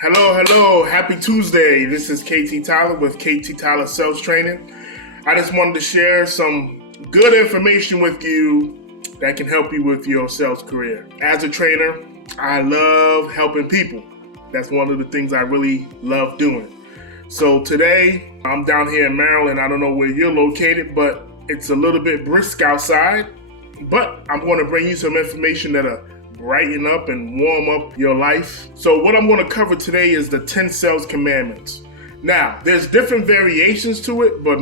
Hello. Happy Tuesday. This is KT Tyler with KT Tyler Sales Training. I just wanted to share some good information with you that can help you with your sales career. As a trainer, I love helping people. That's one of the things I really love doing. So today, I'm down here in Maryland. I don't know where you're located, but it's a little bit brisk outside. But I'm going to bring you some information that'll brighten up and warm up your life. So what I'm going to cover today is the 10 sales commandments. Now, there's different variations to it, but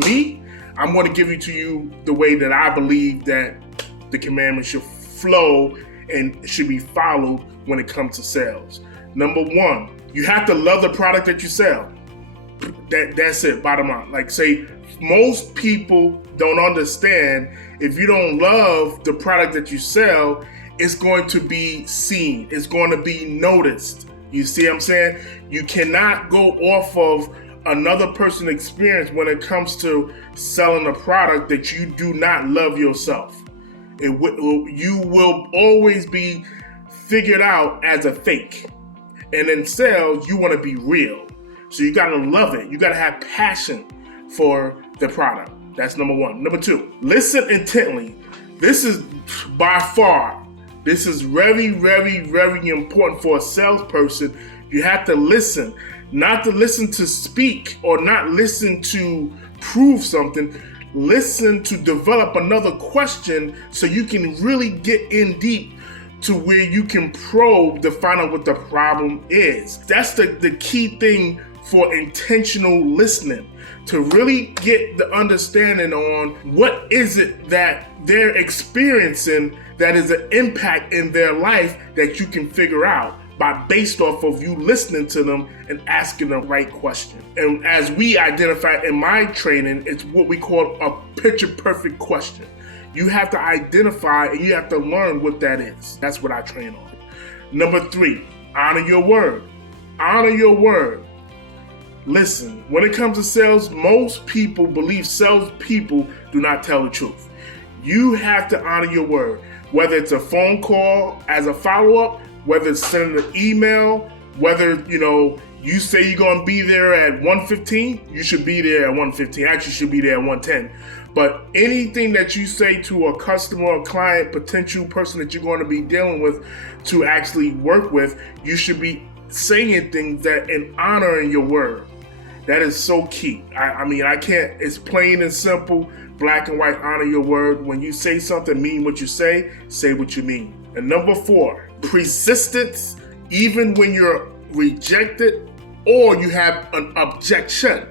I'm going to give it to you the way that I believe that the commandments should flow and should be followed when it comes to sales. Number one, you have to love the product that you sell. That's it, bottom line. Like say, most people don't understand if you don't love the product that you sell, it's going to be seen. It's going to be noticed. You see what I'm saying? You cannot go off of another person's experience when it comes to selling a product that you do not love yourself. You will always be figured out as a fake. And in sales, you want to be real. So you got to love it. You got to have passion for the product. That's number one. Number two, listen intently. This is very, very, very important for a salesperson. You have to listen, not to listen to speak or not listen to prove something. Listen to develop another question so you can really get in deep to where you can probe to find out what the problem is. That's the key thing for intentional listening, to really get the understanding on what is it that they're experiencing that is an impact in their life that you can figure out based off of you listening to them and asking the right question. And as we identify in my training, it's what we call a picture perfect question. You have to identify and you have to learn what that is. That's what I train on. Number three, honor your word. Honor your word. Listen, when it comes to sales, most people believe salespeople do not tell the truth. You have to honor your word. Whether it's a phone call as a follow-up, whether it's sending an email, whether you say you're going to be there at 1:15, you should be there at 1:15. Actually, you should be there at 1:10. But anything that you say to a customer, a client, potential person that you're going to be dealing with to actually work with, you should be saying things that and honoring your word. That is so key. I can't, it's plain and simple, black and white, honor your word. When you say something, mean what you say what you mean. And number four, persistence, even when you're rejected or you have an objection.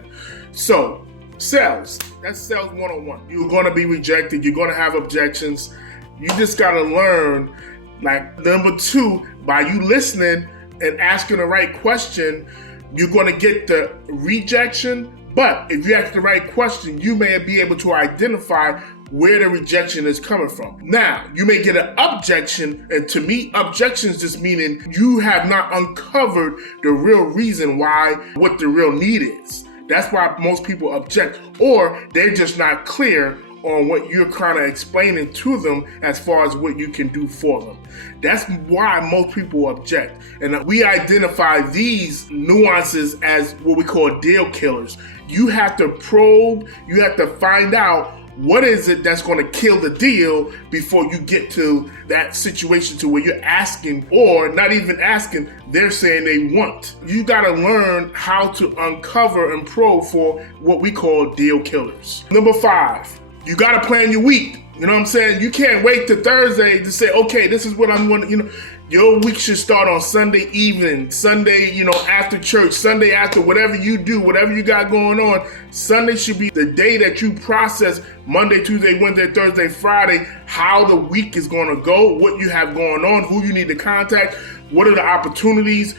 So, sales, that's sales 101. You're going to be rejected. You're going to have objections. You just got to learn, like number two, by you listening and asking the right question, you're going to get the rejection, but if you ask the right question, you may be able to identify where the rejection is coming from. Now, you may get an objection, and to me, objections just meaning you have not uncovered the real reason why, what the real need is. That's why most people object, or they're just not clear on what you're kind of explaining to them as far as what you can do for them. That's why most people object. And we identify these nuances as what we call deal killers. You have to probe, you have to find out what is it that's going to kill the deal before you get to that situation to where you're asking, or not even asking, they're saying they want. You got to learn how to uncover and probe for what we call deal killers. Number five, you got to plan your week. You know what I'm saying? You can't wait to Thursday to say, okay, this is what I'm going to, your week should start on Sunday evening, Sunday, after church, Sunday after whatever you do, whatever you got going on. Sunday should be the day that you process Monday, Tuesday, Wednesday, Thursday, Friday, how the week is going to go, what you have going on, who you need to contact, what are the opportunities,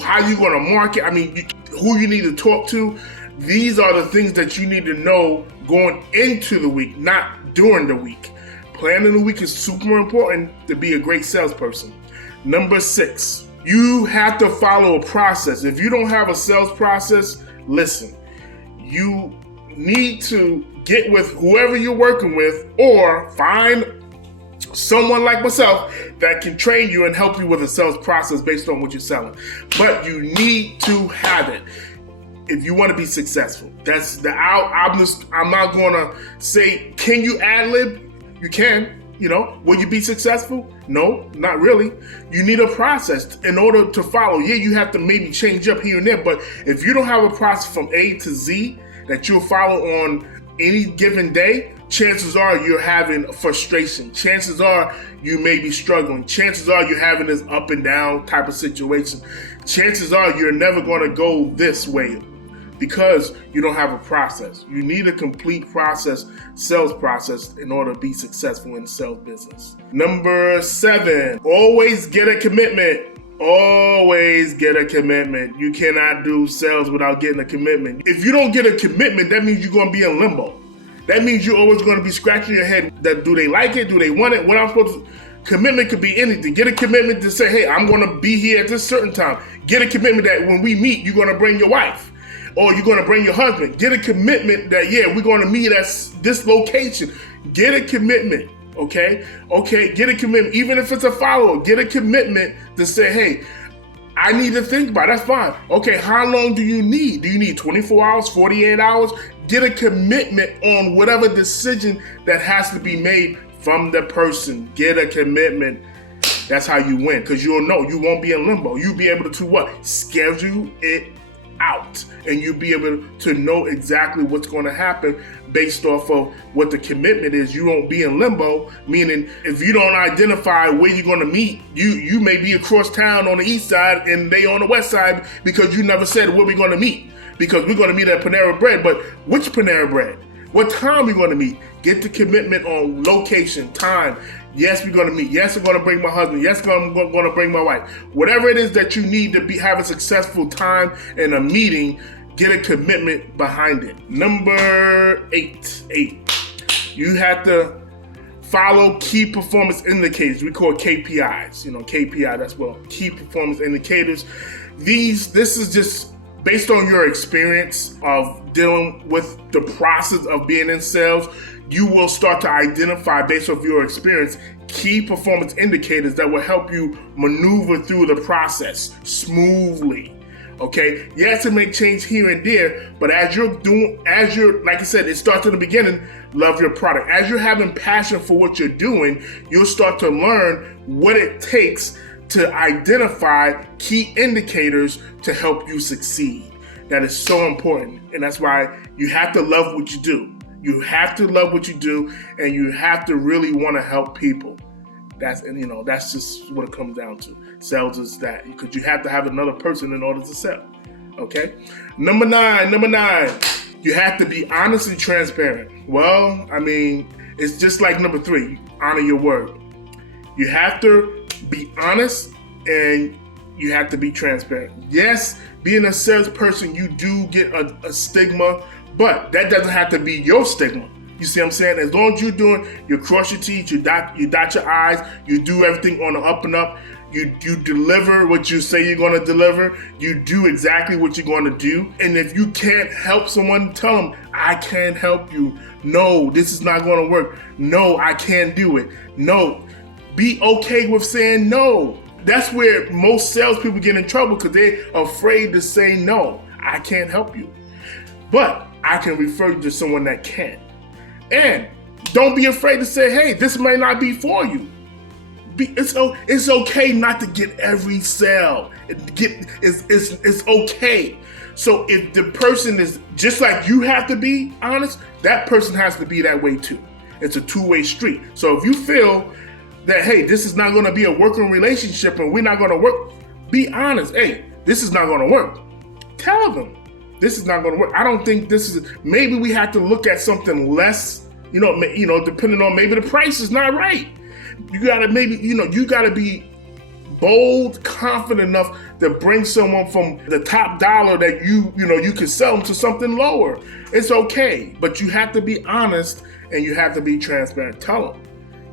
how you going to market, who you need to talk to. These are the things that you need to know going into the week, not during the week. Planning the week is super important to be a great salesperson. Number six, you have to follow a process. If you don't have a sales process, listen, you need to get with whoever you're working with or find someone like myself that can train you and help you with a sales process based on what you're selling. But you need to have it if you want to be successful. That's the I'm not gonna say, can you ad lib? You can. Will you be successful? No, not really. You need a process in order to follow. Yeah, you have to maybe change up here and there, but if you don't have a process from A to Z that you'll follow on any given day, chances are you're having frustration. Chances are you may be struggling. Chances are you're having this up and down type of situation. Chances are you're never going to go this way because you don't have a process. You need a complete process, sales process, in order to be successful in the sales business. Number 7, always get a commitment. Always get a commitment. You cannot do sales without getting a commitment. If you don't get a commitment, that means you're going to be in limbo. That means you're always going to be scratching your head. That do they like it? Do they want it? What I'm supposed to? Commitment could be anything. Get a commitment to say, hey, I'm going to be here at this certain time. Get a commitment that when we meet, you're going to bring your wife. Or you're going to bring your husband. Get a commitment that, yeah, we're going to meet at this location. Get a commitment, okay? Okay, get a commitment. Even if it's a follower, get a commitment to say, hey, I need to think about it. That's fine. Okay, how long do you need? Do you need 24 hours, 48 hours? Get a commitment on whatever decision that has to be made from the person. Get a commitment. That's how you win, because you'll know. You won't be in limbo. You'll be able to what? Schedule it out, and you'll be able to know exactly what's going to happen based off of what the commitment is. You won't be in limbo, meaning if you don't identify where you're going to meet, you may be across town on the east side and they on the west side because you never said where we're going to meet, because we're going to meet at Panera Bread. But which Panera Bread? What time we're going to meet? Get the commitment on location, time. Yes, we're going to meet. Yes, I'm going to bring my husband. Yes, I'm going to bring my wife. Whatever it is that you need to have a successful time in a meeting, get a commitment behind it. Number 8. You have to follow key performance indicators. We call KPIs. KPI, that's what key performance indicators. This is just based on your experience of dealing with the process of being in sales. You will start to identify, based off your experience, key performance indicators that will help you maneuver through the process smoothly. Okay, yes, it may change here and there, but as you're like I said, it starts in the beginning, love your product. As you're having passion for what you're doing, you'll start to learn what it takes to identify key indicators to help you succeed. That is so important, and that's why you have to love what you do. You have to love what you do, and you have to really want to help people. That's just what it comes down to. Sales is that, because you have to have another person in order to sell. Okay. Number nine. You have to be honest and transparent. Well, it's just like number 3. Honor your word. You have to be honest and you have to be transparent. Yes, being a salesperson, you do get a stigma. But that doesn't have to be your stigma. You see what I'm saying? As long as you're doing, you cross your T's, you dot your I's, you do everything on the up and up, you deliver what you say you're going to deliver, you do exactly what you're going to do. And if you can't help someone, tell them, I can't help you. No, this is not going to work. No, I can't do it. No, be okay with saying no. That's where most salespeople get in trouble, because they're afraid to say no. I can't help you. But I can refer you to someone that can. And don't be afraid to say, hey, this may not be for you. It's okay not to get every sale. It's okay. So if the person is just like you have to be honest, that person has to be that way too. It's a two-way street. So if you feel that, hey, this is not going to be a working relationship and we're not going to work, be honest. Hey, this is not going to work. Tell them. This is not going to work. I don't think this is. Maybe we have to look at something less. Depending on, maybe the price is not right. You gotta be bold, confident enough to bring someone from the top dollar that you can sell them to something lower. It's okay, but you have to be honest and you have to be transparent. Tell them.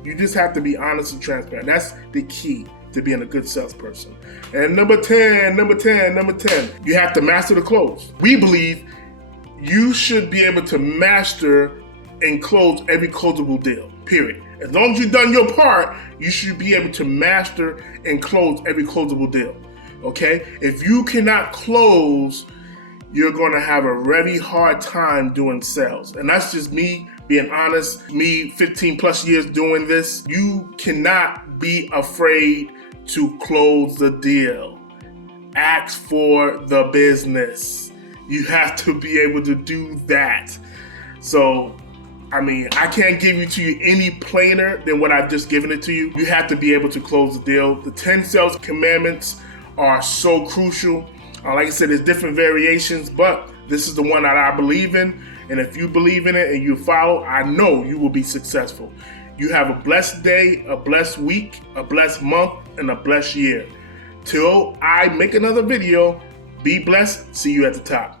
You just have to be honest and transparent. That's the key to being a good salesperson. And number 10, you have to master the close. We believe you should be able to master and close every closable deal. period. As long as you've done your part, you should be able to master and close every closable deal, okay? If you cannot close, you're gonna have a very hard time doing sales. And that's just me being honest, me 15 plus years doing this. You cannot be afraid to close the deal. Ask for the business. You have to be able to do that. So, I mean, I can't give it to you any plainer than what I've just given it to you. You have to be able to close the deal. The 10 sales commandments are so crucial. Like I said, there's different variations, but this is the one that I believe in. And if you believe in it and you follow, I know you will be successful. You have a blessed day, a blessed week, a blessed month, and a blessed year. Till I make another video, be blessed. See you at the top.